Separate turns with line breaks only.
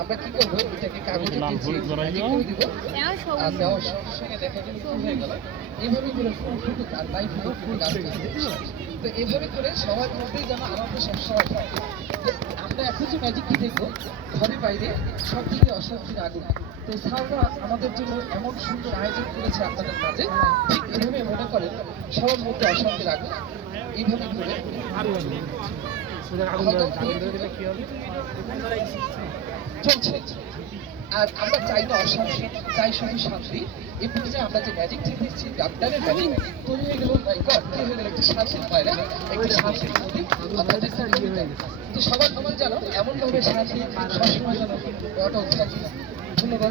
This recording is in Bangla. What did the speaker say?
আমরা কি করব এটাকে কাগজে এইভাবে করে আর নাই ফুল ফুল গাছ তো এইভাবে করে সবার মধ্যেই যেন আনন্দ সবসময় এখন যে ম্যাজিকটি দেখব? ঘরে বাইরে সব দিকে অশান্তির আগুন। তো স্যাররা আমাদের জন্য এমন সুন্দর আয়োজন করেছে আপনাদের মাঝে। ঠিক এভাবে মনে করেন সবার মধ্যে অশান্তির আগুন। এইভাবে
ধরে। কি
চলছে। আর আমরা চাই না অশান্তি চাই শুধু শান্তি। এই পর্যায়ে আমরা যে ম্যাজিকটি দেখছি ডাক্তারের ম্যাজিক তৈরি হয়ে গেল মাই তো সবার সবার যেন এমনভাবে শান্তি সবসময় যেন থাকে ধন্যবাদ।